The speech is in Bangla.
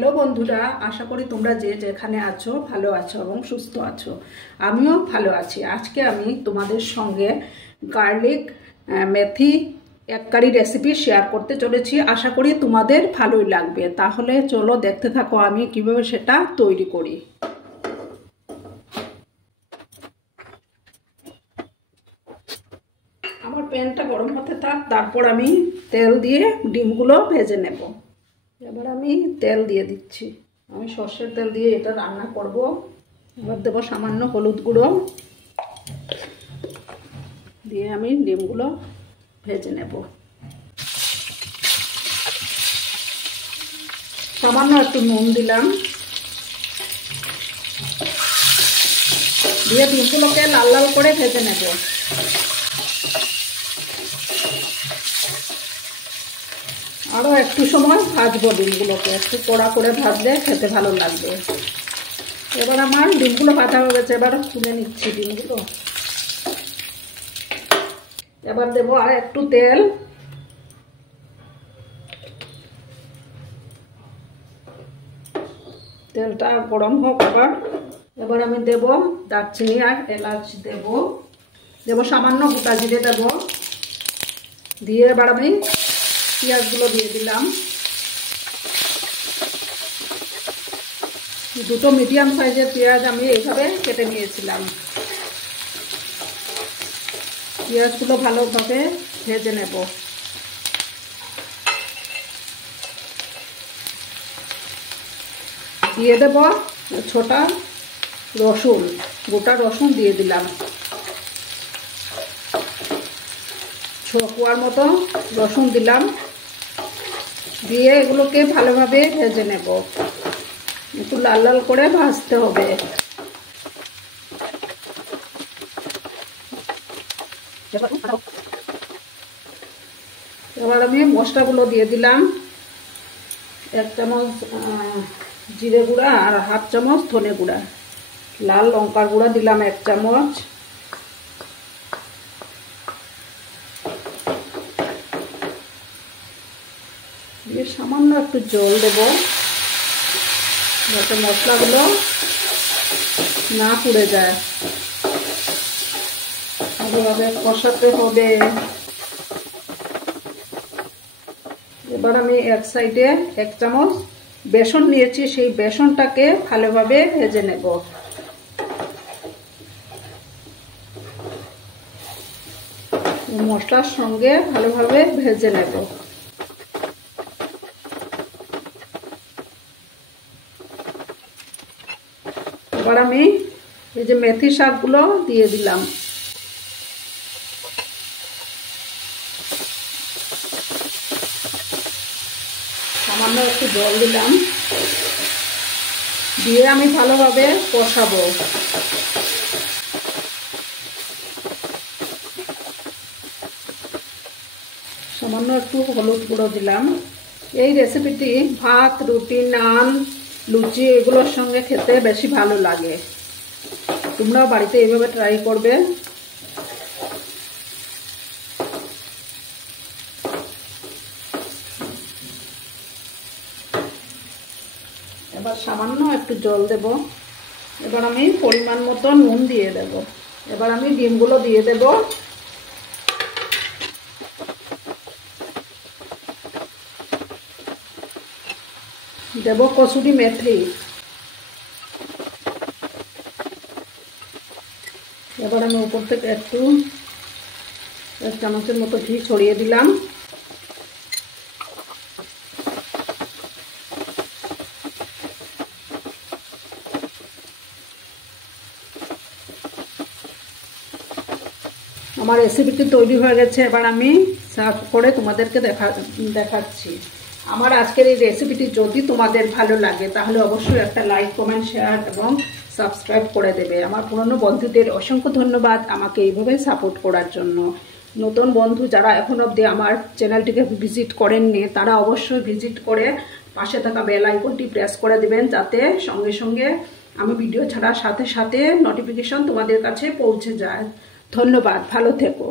হ্যালো বন্ধুরা, আশা করি তোমরা যে যেখানে আছো ভালো আছো এবং সুস্থ আছো। আমিও ভালো আছি। আজকে আমি তোমাদের সঙ্গে গার্লিক মেথি এক কারি রেসিপি শেয়ার করতে চলেছি। আশা করি তোমাদের ভালোই লাগবে। তাহলে চলো দেখতে থাকো আমি কিভাবে সেটা তৈরি করি। আমার প্যানটা গরম হতে থাক, তারপর আমি তেল দিয়ে ডিমগুলো ভেজে নেব। এবার আমি তেল দিয়ে দিচ্ছি। আমি সর্ষের তেল দিয়ে এটা রান্না করব। এবার দেবো সামান্য হলুদ গুঁড়ো, দিয়ে আমি ডিমগুলো ভেজে নেব। সামান্য একটু নুন দিলাম, দিয়ে ডিমগুলোকে লাল লাল করে ভেজে নেব। আরও একটু সময় ভাজবো ডিমগুলোকে, একটু কড়া করে ভাজলে খেতে ভালো লাগবে। এবার আমার ডিমগুলো ভাজা হয়ে গেছে, এবার তুলে নিচ্ছি ডিমগুলো। এবার দেবো আর একটু তেল, তেলটা গরম হোক। এবার আমি দেব দারচিনি আর এলাচ, দেব সামান্য গোটা জিরে দেব, দিয়ে এবার আমি পেঁয়াজগুলো দিয়ে দিলাম। দুটো মিডিয়াম সাইজের পেঁয়াজ আমি এইভাবে কেটে নিয়েছিলাম। পেঁয়াজগুলো ভালোভাবে ভেজে নেব। দিয়ে দেব ছোটা রসুন, গোটা রসুন দিয়ে দিলাম। 6 কোয়ার মতো রসুন দিলাম, দিয়ে এগুলোকে ভালোভাবে ভেজে নেব। একটু লাল লাল করে ভাজতে হবে। এবার আমি মশলাগুলো দিয়ে দিলাম। 1 চামচ জিরে গুঁড়া আর 1/2 চামচ ধনে গুঁড়া, লাল লঙ্কার গুঁড়া দিলাম 1 চামচ, দিয়ে সামান্য একটু জল দেব যাতে মশলাগুলো না পুড়ে যায়। ভালোভাবে কষাতে হবে। এবার আমি এক সাইডে 1 চামচ বেসন নিয়েছি, সেই বেসনটাকে ভালোভাবে ভেজে নেব। মশলার সঙ্গে ভালোভাবে ভেজে নেব। এবার আমি এই যে মেথি শাকগুলো দিয়ে দিলাম। সামান্য একটু জল দিলাম, দিয়ে আমি ভালোভাবে কষাবো। সামান্য একটু হলুদ গুঁড়ো দিলাম। এই রেসিপিটি ভাত, রুটি, নান, লুচি এগুলোর সঙ্গে খেতে বেশি ভালো লাগে। তোমরাও বাড়িতে এইভাবে ট্রাই করবে। এবার সামান্য একটু জল দেব। এবার আমি পরিমাণ মতো নুন দিয়ে দেব। এবার আমি ডিমগুলো দিয়ে দেব। দেব কসুরি মেথি। এবার আমি উপর থেকে একটু 1 চামচের মতো ঘি ছড়িয়ে দিলাম। আমার রেসিপিটি তৈরি হয়ে গেছে। এবার আমি সার্ভ করে তোমাদেরকে দেখাচ্ছি। আমার আজকের এই রেসিপিটি যদি তোমাদের ভালো লাগে তাহলে অবশ্যই একটা লাইক, কমেন্ট, শেয়ার এবং সাবস্ক্রাইব করে দেবে। আমার পুরনো বন্ধুদের অসংখ্য ধন্যবাদ আমাকে এইভাবে সাপোর্ট করার জন্য। নতুন বন্ধু যারা এখন অবধি আমার চ্যানেলটিকে ভিজিট করেননি তারা অবশ্যই ভিজিট করে পাশে থাকা বেল আইকনটি প্রেস করে দেবেন, যাতে সঙ্গে সঙ্গে আমি ভিডিও ছাড়ার সাথে সাথে নোটিফিকেশন তোমাদের কাছে পৌঁছে যায়। ধন্যবাদ, ভালো থেকো।